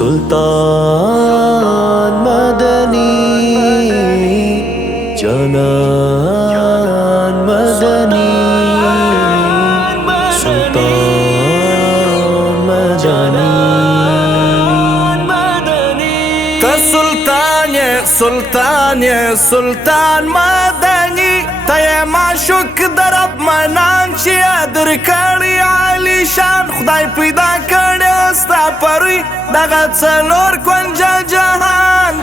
सुल्तान मदनी जनान मदनी सुल्तान मदनी सुल्तान सुल्तान मदनी तय माशुक درب منان چې در کړی علی شان خدای پیدا کړی ستا پروي دغه څلور کونجه جهان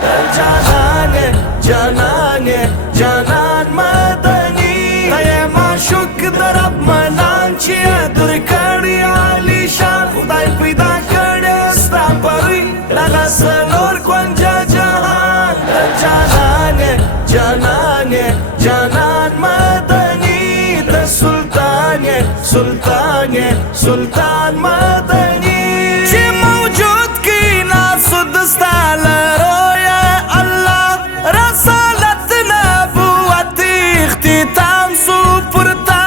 جانان مدني تय معشوق درب منان چې در کړی علی شان خدای پیدا کړی ستا پروي دغه څلور کونجه جهان جانان مدني سلطان مدني چې موجود کی ناسود ستالرو یا الله رسالت نبوت اختتام سو پرتا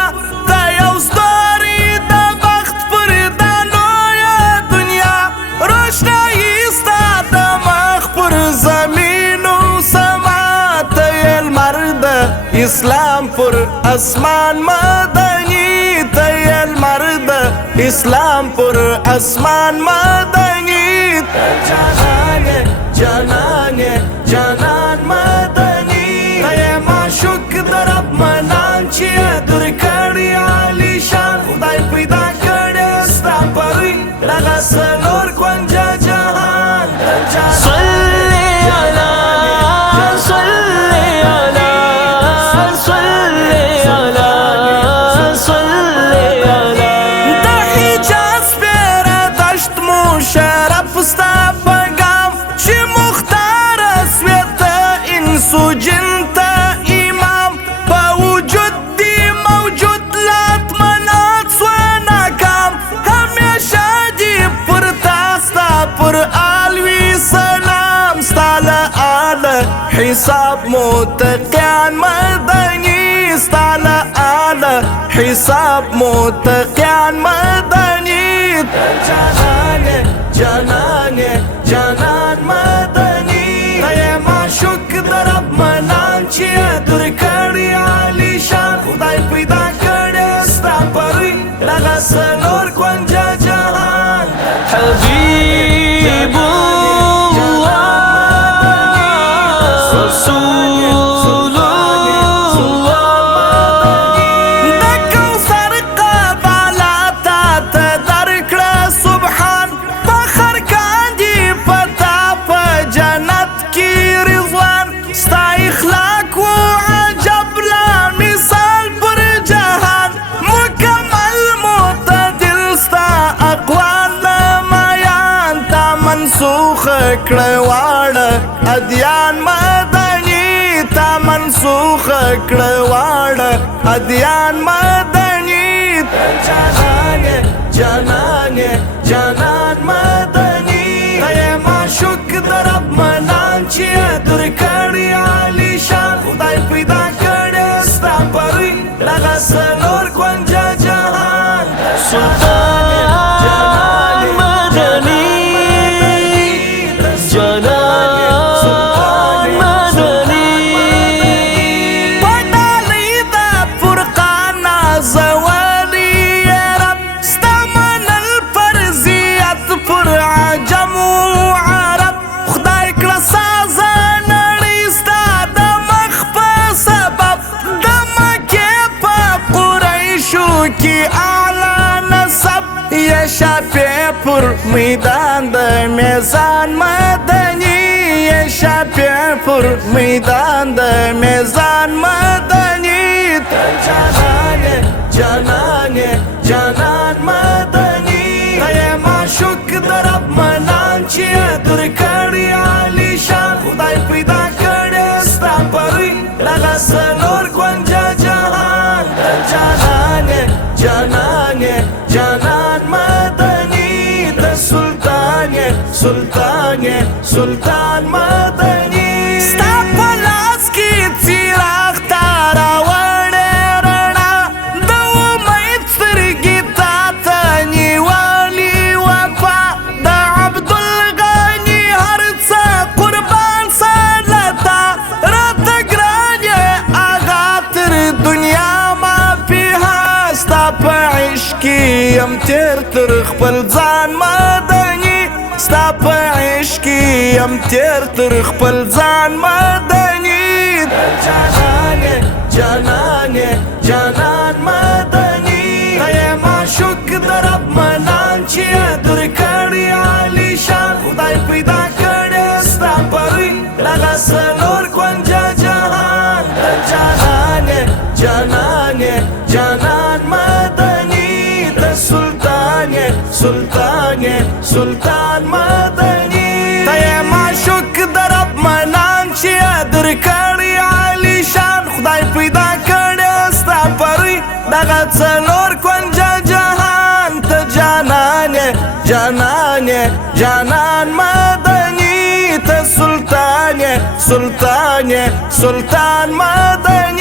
د یو ستوري د بخت پر دانو یا دنیا روشنايي ستا د مخ پر زمینو سما ته المرد اسلام پر اسمان مدني المرد اسلام پر اسمان مدنی جانان مدنی تय معشوق درب منان چې در کړی علی شان خدای پیدا کړی ستا پروي دغه څلور کونجه جهان سوجنتا امام باوجود دی موجود لاتمنات سونا کام همیشه دی پر تاستا پر آلوی سلام ستال آل حساب متقیان مدنی ستال آل حساب متقیان مدنی جانان مدنی تय معشوق درب منان چې در کړی علی شان خدای پیدا کړی ستا پروي دغه څلور کونجه جهان حبیب الله رسول الله د کوثر قباله تا درکړه سبحان فخر کاندي پتا په جنت کی رضوان ستا اخلاق و عجب لا مثال پر جهان مکمل معتدل ستا اقوال نمایان تا منسوخ کړه واړه ادیان مدني تا منسوخ کړه واړه ادیان مدني جانان مدني تय معشوق درب منان چې در کړی علی شان خدای پیدا کړی ستا پروي دغه څلور کونجه جهان سلطان مدني جانان مدني پټالی د فرقان نازولی رب ستا منل فرضیت پر عجم و عرب خدای کړه سازه نړۍ ستا د مخ په سبب د مکې په قریشو کې اعلی نسب یا شافع پر میدان د میزان مدني یا شافع پر میدان د میزان مدني جانان مدني تय معشوق درب منان چې در کړی علی شان خدای پیدا کړی ستا پروي دغه څلور کونجه جهان جانان مدني د سلطان مدني ستا په لاس کې څراغ تا راوړې رڼا د امید سترګې تا ته نیولې وفا د عبدالغني کې یم تیر تر خپل ځان مدني ستا په عشق کې یم تیر تر خپل ځان مدني جانانې جانانې جانان مدني ته یې معشوق د رب منان چې درکړی عالی شان خدای پیدا کړی ستا پروي دغه څلور کونجه جهان جانانې جانانې جانان مدني ته سلطان سلطان سلطان مدني ته یې معشوق د رب منان چې درکړی عالی شان خدای پیدا کړی ستا پروي دغه څلور کونجه جهان ته جانانې جانانې جانان مدني ته سلطان سلطان سلطان مدني